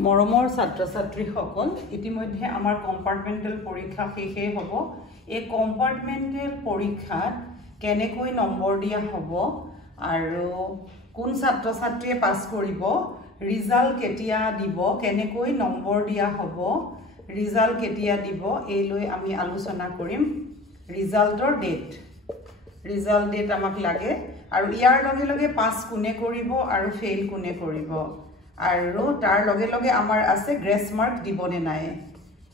মৰমৰ ছাত্ৰ ছাত্ৰীসকল ইতিমধ্যে আমাৰ কম্পাৰ্টমেণ্টেল পৰীক্ষা শেষে হ'ব এই কম্পাৰ্টমেণ্টেল পৰীক্ষাত কেনেকৈ নম্বৰ দিয়া হ'ব আৰু কোন ছাত্ৰ ছাত্ৰীয়ে পাছ কৰিব ৰিজাল্ট কেতিয়া দিব কেনেকৈ নম্বৰ দিয়া হ'ব ৰিজাল্ট কেতিয়া দিব এই লৈ আমি আলোচনা কৰিম ৰিজাল্টৰ ডেট আমাক লাগে আৰু ইয়াৰ লগে লগে পাছ কোনে কৰিব আৰু ফেইল কোনে কৰিব আৰু তাৰ লগে লগে আমাৰ আছে গ্ৰেছ মাৰ্ক দিবনে নাই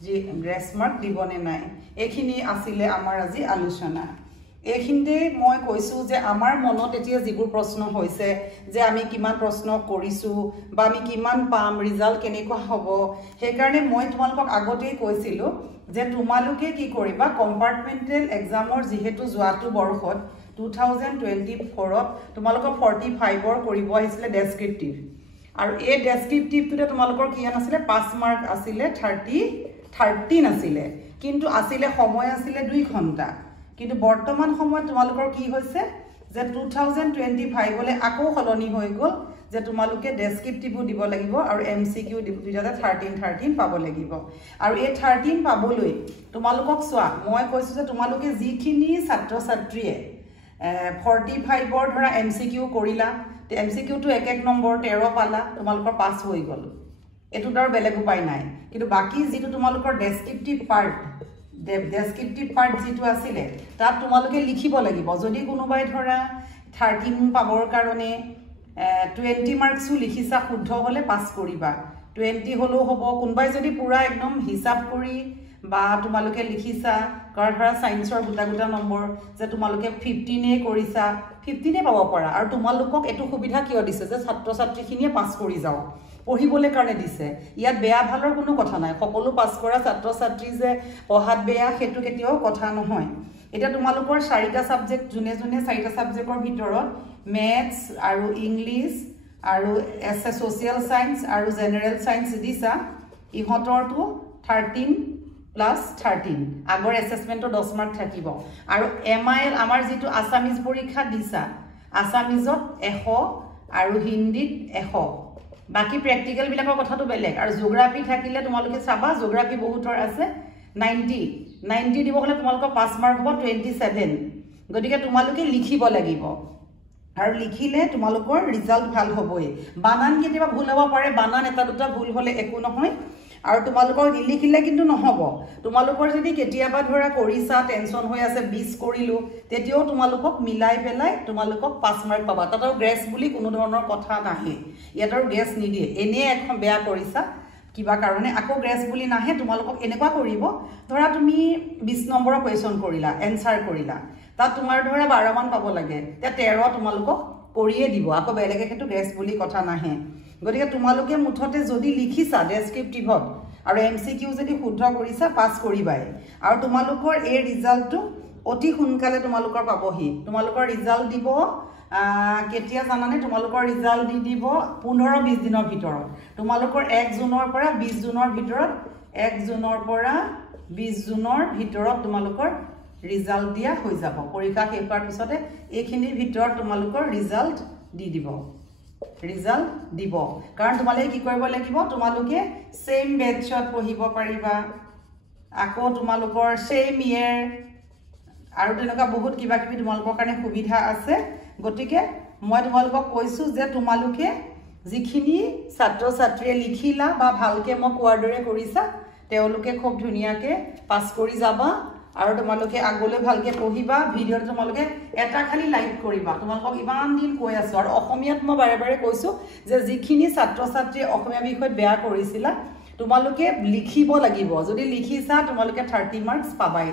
জি গ্ৰেছ মাৰ্ক দিবনে নাই এইখিনি আছিলে আমাৰ আজি আলোচনা এইখিনিতে মই কৈছো যে আমাৰ মনত এতিয়া যিবোৰ প্ৰশ্ন হৈছে যে আমি কিমান প্ৰশ্ন কৰিছো বা আমি কিমান পাম ৰিজাল্ট কেনেকুৱা হ'ব সেইকাৰণে মই তোমালোকক আগতেই কৈছিলো যে তোমালোকে কি কৰিবা কম্পাৰ্টমেণ্টেল এক্সামৰ যেহেতু যোৱাটো বৰ্ষত 2024ত তোমালোকৰ 45ৰ কৰিব আহিছিলে ডেসক্ৰিপটিভ আৰু এই ডেসক্ৰিপটিভটোতে তোমালোকৰ কিমান আছিলে 5 মাৰ্ক আছিলে 13 আছিলে কিন্তু আছিলে সময় আছিলে 2 ঘণ্টা কিন্তু বৰ্তমান সময়ত তোমালোকৰ কি হৈছে যে 2025 লে আকৌ সলনি হৈ গ'ল যে তোমালোকে ডেসক্ৰিপটিভো দিব লাগিব আৰু এমসিকিউ 2013 পাব লাগিব আৰু এই 13 পাবলৈ তোমালোকক চোৱা মই কৈছো যে তোমালোকে যিখিনি ছাত্ৰ ছাত্ৰীয়ে 45ৰ ধৰা এমসিকিউ কৰিলা তে এমসিকিউ টো এক নম্বৰ 13 পালা তোমালোকৰ পাস হৈ গ'ল এটো তাৰ বেলেগ উপায় নাই কিন্তু বাকি যেটো তোমালোকৰ ডেসক্ৰিপটিভ পাৰ্ট যেটো আছিল তাত তোমালোকে লিখিব লাগিব যদি কোনোবাই ধৰা 13 পাবৰ কাৰণে 20 মাৰ্কসও লিখিছা শুদ্ধ হলে পাস কৰিবা 20 হলো হ'ব কোনবাই যদি পুৰা একদম হিসাব কৰি বা তোমালোকে লিখিছা কাৰ ধৰা সায়েন্সৰ গুটা নম্বৰ যে তোমালোকে 15 এ কৰিছা 15 এ পাব পাৰা আৰু তোমালোকক এটো সুবিধা কিয় দিছে যে ছাত্ৰ ছাত্ৰীখিনিয়ে পাস কৰি যাও পঢ়িবলৈ কাৰণে দিছে ইয়াত বেয়া ভালৰ কোনো কথা নাই সকলো পাস কৰা ছাত্ৰ ছাত্ৰী যে পঢ়াত বেয়া হেতু কেতিয়াও কথা নহয় এটা তোমালোকৰ 4টা সাবজেক্ট জুনে 4টা সাবজেক্টৰ ভিতৰত ম্যাথছ আৰু ইংলিশ আৰু এছএ সোশিয়াল সায়েন্স আৰু জেনাৰেল সায়েন্স দিছা ইহতৰটো 13+13 আগৰ এসেসমেন্টৰ 10 মাৰ্ক থাকিব আৰু এমআইএল আমাৰ যেটো আসামিজ পৰীক্ষা দিছা আসামিজত 100 আৰু হিন্দীত 100 বাকি প্ৰ্যাকটিক্যাল বিলাকৰ কথাটো বেলেগ আৰু জিওগ্ৰাফি থাকিলে তোমালোকে চাবা জিওগ্ৰাফি বহুতৰ আছে 90 দিব হলে তোমালোকৰ 5 মাৰ্ক হ'ব 27 গতিকে তোমালোকে লিখিব লাগিব আৰু লিখিলে তোমালোকৰ ৰিজাল্ট ভাল হ'বই বানান কেতিয়াবা ভুল হ'ব পাৰে বানান এটা দুটা ভুল হলে একো নহয় আৰু তোমালোকৰ লিখিলে কিন্তু নহব তোমালোকৰ যদি কেতিয়াবা ধৰা কৰিছা টেনচন হৈ আছে 20 কৰিলো তেতিয়াও তোমালোকক মিলাই পেলাই তোমালোকক 5 মাৰ্ক পাবা তাতো গ্ৰেছ বুলি কোনো ধৰণৰ কথা নাহে ইয়াতৰ গ্ৰেছ নিদিয়ে এনে এখন বেয়া কৰিছা কিবা কাৰণে আকৌ গ্ৰেছ বুলি নাহে তোমালোকক এনেকুৱা কৰিব ধৰা তুমি 20 নম্বৰৰ কোৱেশ্চন কৰিলা এনসাৰ কৰিলা তাত তোমাৰ ধৰা 12 মান পাব লাগে তে 13 তোমালোকক কৰিয়ে দিব আকৌ বেলেগে কিন্তু গ্ৰেছ বুলি কথা নাহে গতিকে তোমালোকে মুঠতে যদি লিখিছা ডেসক্ৰিপটিভত আৰু এমসিকিউ যদি শুদ্ধ কৰিছা পাস কৰিবাই আৰু তোমালোকৰ এই ৰিজাল্টটো অতি সোনকালে তোমালোকৰ পাবহি তোমালোকৰ ৰিজাল্ট দিব কেতিয়া জানানে তোমালোকৰ ৰিজাল্ট দিব 15-20 দিনৰ ভিতৰত তোমালোকৰ 1 জুনৰ পৰা 20 জুনৰ ভিতৰত 1 জুনৰ পৰা 20 জুনৰ ভিতৰত তোমালোকৰ ৰিজাল্ট দিয়া হৈ যাব পৰীক্ষা শেষ হোৱাৰ পিছতে এইখিনিৰ ভিতৰত তোমালোকৰ ৰিজাল্ট দিব কাৰণ তোমালোকে কি কৰিব লাগিব তোমালোকে সেম বেটছত পঢ়িব পাৰিবা আকৌ তোমালোকৰ সেম ইয়াৰ আৰু তেনেকুৱা বহুত কিবা কিবি তোমালোকৰ কাৰণে সুবিধা আছে গতিকে মই তোমালোকক কৈছো যে তোমালোকে যিখিনি ছাত্ৰ ছাত্ৰীয়ে লিখিলা বা ভালকে মই কোৱাৰ দৰে কৰিছা তেওঁলোকে খুব ধুনিয়াকে পাস কৰি যাবা আৰু তোমালোকে আগলৈ ভালকে পঢ়িবা ভিডিঅ তোমালোকে এটা খালি লাইক কৰিবা তোমালোকক ইমান দিন কৈ আছো আৰু অসমীয়াত মই বাৰে বাৰে কৈছো যে যিখিনি ছাত্ৰ ছাত্ৰী অসমীয়া বিষয়ত বেয়া কৰিছিলা তোমালোকে লিখিব লাগিব যদি লিখিছা তোমালোকে 30 মাৰ্কস পাবাই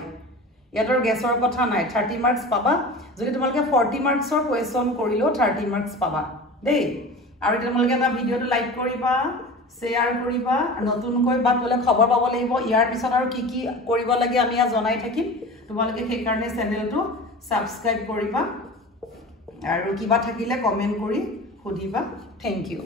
ইয়াতৰ গেছৰ কথা নাই 30 মাৰ্কস পাবা যদি তোমালোকে 40 মাৰ্কসৰ কোৱেশ্চন কৰিলো 30 মাৰ্কস পাবা দেই আৰু তোমালোকে এটা ভিডিঅটো লাইক কৰিবা শেয়াৰ কৰিবা নতুনকৈ বা তোলে খবৰ পাব লাগিব ইয়াৰ পিছত আৰু কি কি কৰিব লাগে আমি জনাই থাকিম তোমালোকে সেই কাৰণে চেনেলটো সাবস্ক্ৰাইব কৰিবা আৰু কিবা থাকিলে কমেন্ট কৰি সুধিবা থ্যাংক ইউ